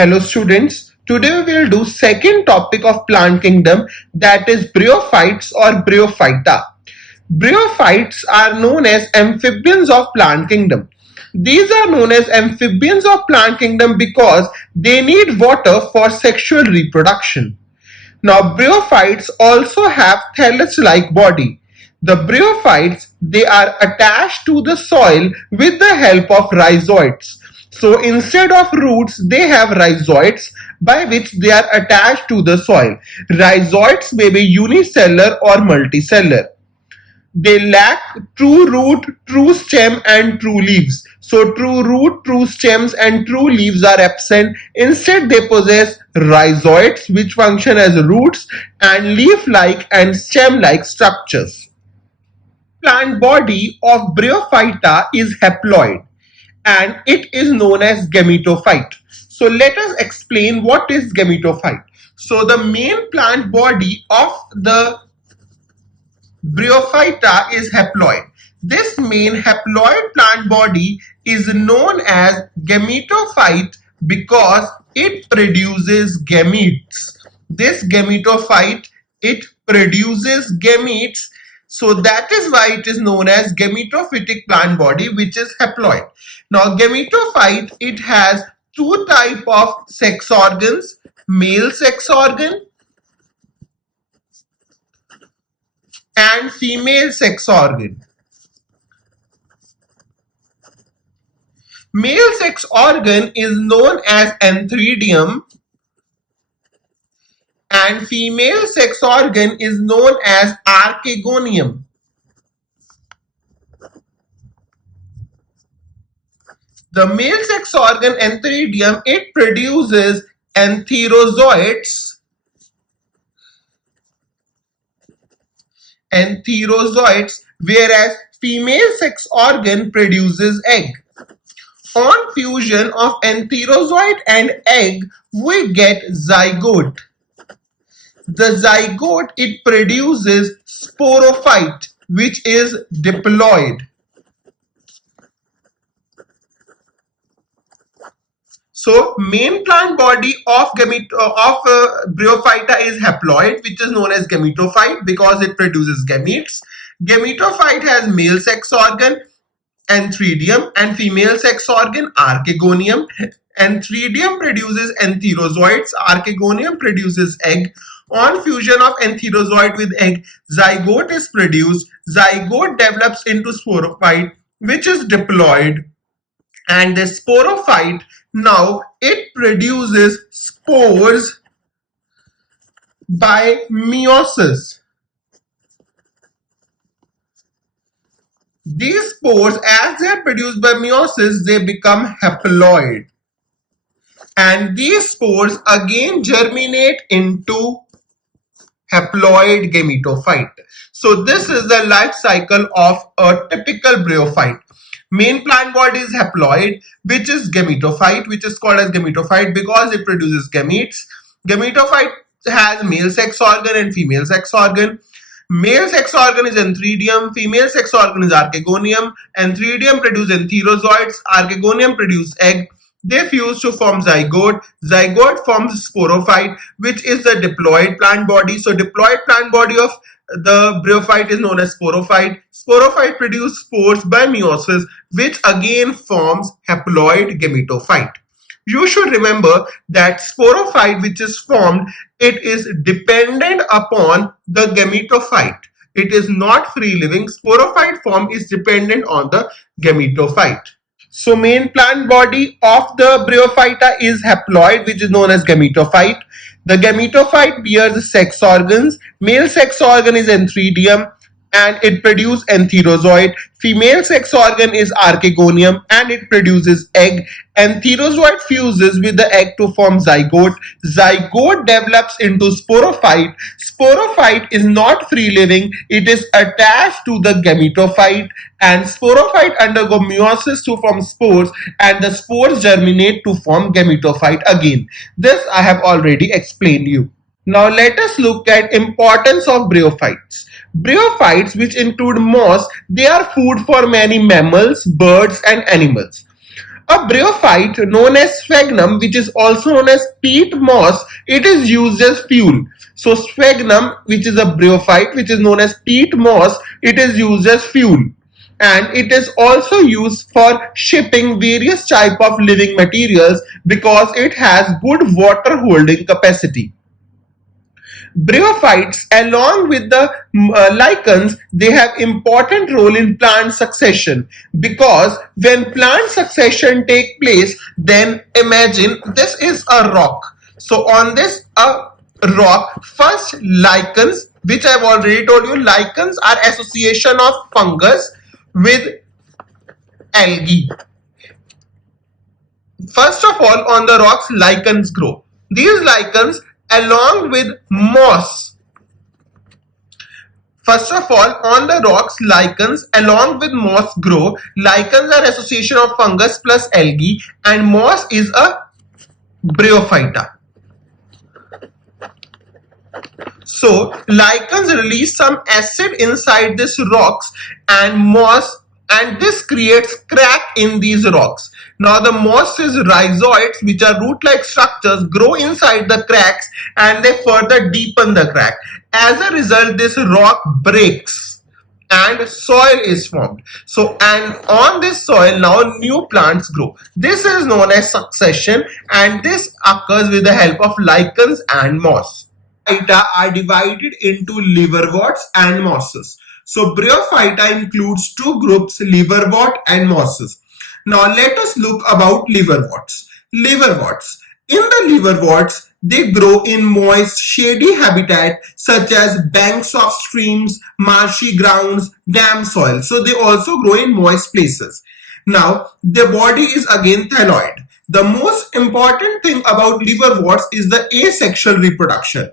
Hello students, today we will do second topic of plant kingdom, that is bryophytes or BRYOPHYTA. Bryophytes are known as amphibians of plant kingdom. These are known as amphibians of plant kingdom because they need water for sexual reproduction. Now bryophytes also have thallus-like body. The bryophytes, they are attached to the soil with the help of rhizoids. So instead of roots, they have rhizoids by which they are attached to the soil. Rhizoids may be unicellular or multicellular. They lack true root, true stem and true leaves. So true root, true stems and true leaves are absent. Instead they possess rhizoids which function as roots and leaf-like and stem-like structures. Plant body of BRYOPHYTA is haploid and it is known as gametophyte. So let us explain what is gametophyte. So the main plant body of the BRYOPHYTA is haploid. This main haploid plant body is known as gametophyte because it produces gametes. This gametophyte, it produces gametes, so that is why it is known as gametophytic plant body, which is haploid. Now gametophyte, it has two types of sex organs, male sex organ and female sex organ. Male sex organ is known as antheridium and female sex organ is known as archegonium. The male sex organ antheridium, it produces antherozoites, whereas female sex organ produces egg. On fusion of antherozoite and egg, we get zygote. The zygote, it produces sporophyte, which is diploid. So main plant body of BRYOPHYTA is haploid, which is known as gametophyte because it produces gametes. Gametophyte has male sex organ antheridium and female sex organ archegonium. Antheridium produces antherozoites, archegonium produces egg. On fusion of antherozoite with egg, zygote is produced. Zygote develops into sporophyte, which is diploid. And the sporophyte, now it produces spores by meiosis. These spores, as they are produced by meiosis, they become haploid. And these spores again germinate into haploid gametophyte. So this is the life cycle of a typical bryophyte. Main plant body is haploid, which is gametophyte, which is called as gametophyte because it produces gametes. Gametophyte has male sex organ and female sex organ. Male sex organ is antheridium, female sex organ is archegonium. Antheridium produces antherozoites, archegonium produces egg. They fuse to form zygote. Zygote forms sporophyte, which is the diploid plant body. So diploid plant body of the bryophyte is known as sporophyte. Sporophyte produces spores by meiosis, which again forms haploid gametophyte. You should remember that sporophyte which is formed, it is dependent upon the gametophyte. It is not free living. Sporophyte form is dependent on the gametophyte. So main plant body of the BRYOPHYTA is haploid, which is known as gametophyte. The gametophyte bears sex organs. Male sex organ is antheridium and it produces antherozoite. Female sex organ is archegonium and it produces egg. Antherozoite fuses with the egg to form zygote. Zygote develops into sporophyte. Sporophyte is not free living. It is attached to the gametophyte and sporophyte undergo meiosis to form spores and the spores germinate to form gametophyte again. This I have already explained you. Now let us look at importance of bryophytes. Bryophytes, which include moss, they are food for many mammals, birds and animals. A bryophyte known as sphagnum, which is also known as peat moss, it is used as fuel. So sphagnum, which is a bryophyte, which is known as peat moss, it is used as fuel. And it is also used for shipping various type of living materials because it has good water holding capacity. Bryophytes, along with the lichens, they have important role in plant succession, because when plant succession take place, then imagine this is a rock. So on this rock, first lichens, which I've already told you, lichens are association of fungus with algae. First of all, on the rocks, lichens grow. These lichens, along with moss. First of all, on the rocks, lichens along with moss grow. Lichens are association of fungus plus algae, and moss is a BRYOPHYTA. So lichens release some acid inside these rocks and moss, and this creates crack in these rocks. Now the moss's rhizoids, which are root-like structures, grow inside the cracks and they further deepen the crack. As a result, this rock breaks and soil is formed. So, and on this soil now new plants grow. This is known as succession, and this occurs with the help of lichens and moss. Bryophyta are divided into liverworts and mosses. So Bryophyta includes two groups, liverwort and mosses. Now let us look about liverworts. Liverworts. In the liverworts, they grow in moist, shady habitat such as banks of streams, marshy grounds, damp soil. So they also grow in moist places. Now their body is again thalloid. The most important thing about liverworts is the asexual reproduction.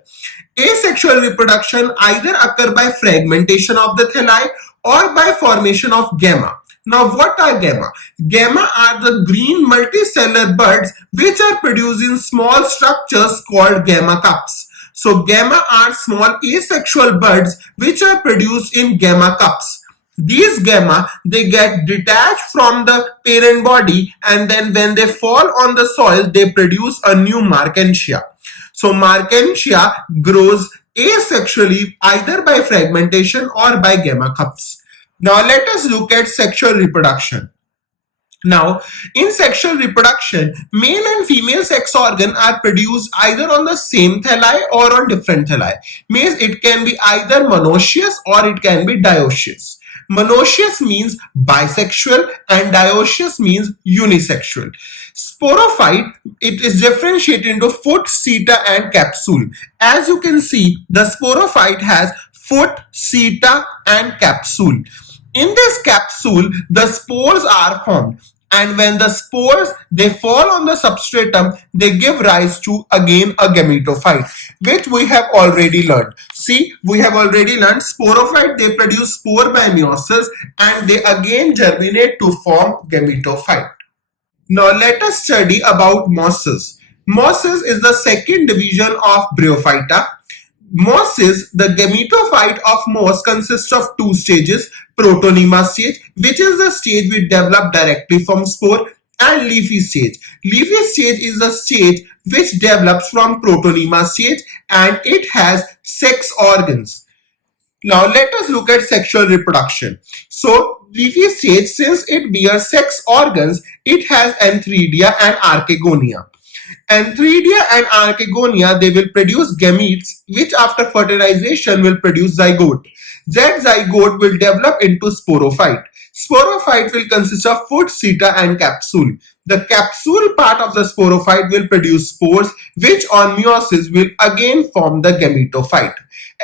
Asexual reproduction either occur by fragmentation of the thalli or by formation of gamma. Now what are gamma? Gamma are the green multicellular buds which are produced in small structures called gamma cups. So gamma are small asexual buds which are produced in gamma cups. These gamma, they get detached from the parent body, and then when they fall on the soil, they produce a new markentia. So markentia grows asexually either by fragmentation or by gamma cups. Now let us look at sexual reproduction. Now, in sexual reproduction, male and female sex organ are produced either on the same thalli or on different thalli. Means it can be either monoecious or it can be dioecious. Monoecious means bisexual and dioecious means unisexual. Sporophyte, it is differentiated into foot, seta and capsule. As you can see, the sporophyte has foot, seta and capsule. In this capsule, the spores are formed, and when the spores, they fall on the substratum, they give rise to again a gametophyte, which we have already learned. See, we have already learned sporophyte, they produce spore by meiosis and they again germinate to form gametophyte. Now let us study about mosses. Mosses is the second division of Bryophyta. Mosses, the gametophyte of moss consists of two stages, protonema stage, which is the stage which develops directly from spore, and leafy stage. Leafy stage is the stage which develops from protonema stage and it has sex organs. Now let us look at sexual reproduction. So leafy stage, since it bears sex organs, it has antheridia and archegonia. Antheridia and archegonia, they will produce gametes which after fertilization will produce zygote. That zygote will develop into sporophyte. Sporophyte will consist of foot, seta and capsule. The capsule part of the sporophyte will produce spores which on meiosis will again form the gametophyte.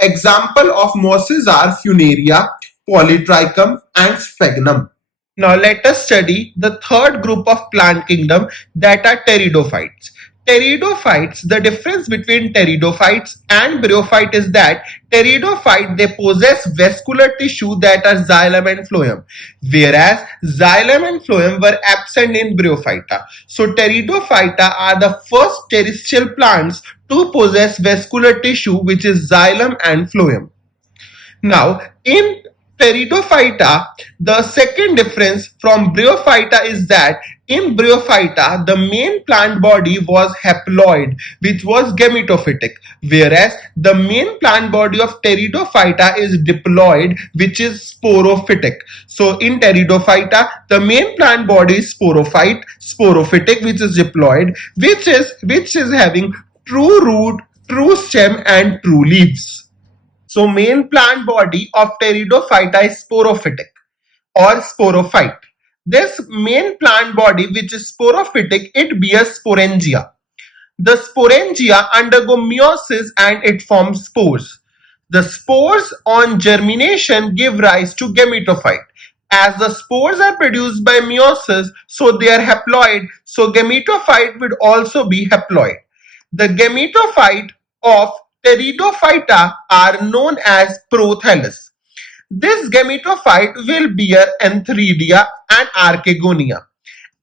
Example of mosses are funaria, polytrichum and sphagnum. Now let us study the third group of plant kingdom, that are pteridophytes. Pteridophytes, the difference between pteridophytes and bryophyte is that pteridophyte, they possess vascular tissue that are xylem and phloem, whereas xylem and phloem were absent in Bryophyta. So pteridophyta are the first terrestrial plants to possess vascular tissue which is xylem and phloem. Now in Pteridophyta, the second difference from Bryophyta is that In Bryophyta, the main plant body was haploid, which was gametophytic, whereas the main plant body of Pteridophyta is diploid, which is sporophytic. So in Pteridophyta, the main plant body is sporophytic, which is diploid, which is having true root, true stem, and true leaves. So main plant body of Pteridophyta is sporophytic or sporophyte. This main plant body, which is sporophytic, it bears sporangia. The sporangia undergo meiosis and it forms spores. The spores on germination give rise to gametophyte. As the spores are produced by meiosis, so they are haploid, so gametophyte would also be haploid. The gametophyte of Pteridophyta are known as prothallus. This gametophyte will bear antheridia and archegonia.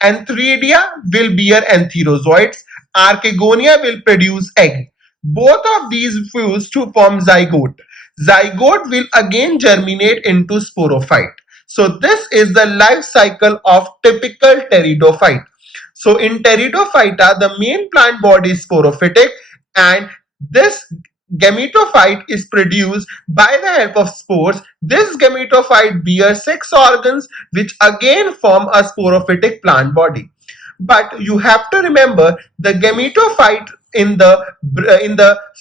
Antheridia will bear antherozoids. Archegonia will produce egg. Both of these fuse to form zygote. Zygote will again germinate into sporophyte. So this is the life cycle of typical pteridophyte. So in Pteridophyta, the main plant body is sporophytic, and this gametophyte is produced by the help of spores. This gametophyte bears 6 organs, which again form a sporophytic plant body. But you have to remember the gametophyte in the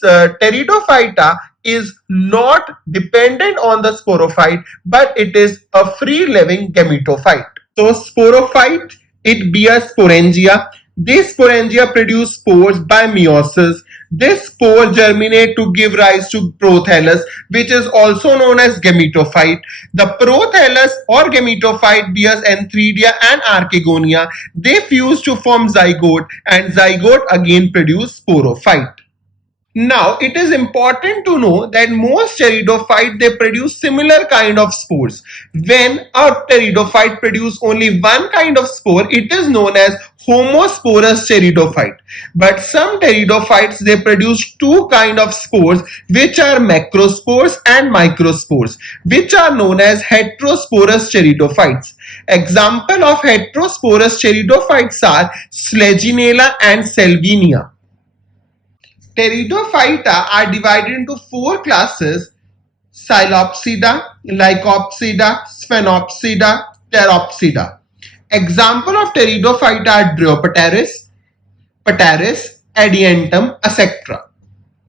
Pteridophyta is not dependent on the sporophyte, but it is a free living gametophyte. So sporophyte, it bears sporangia. These sporangia produce spores by meiosis. This spore germinate to give rise to prothallus, which is also known as gametophyte. The prothallus or gametophyte bears antheridia and archegonia. They fuse to form zygote, and zygote again produce sporophyte. Now, it is important to know that most pteridophyte, they produce similar kind of spores. When a pteridophyte produce only one kind of spore, it is known as homosporous pteridophyte. But some pteridophytes, they produce two kind of spores, which are macrospores and microspores, which are known as heterosporous pteridophytes. Example of heterosporous pteridophytes are Slegionella and Salvinia. Pteridophyta are divided into 4 classes: Psilopsida, Lycopsida, Sphenopsida, Pteropsida. Example of Pteridophyta are Dryopteris, Pteris, Adiantum, etc.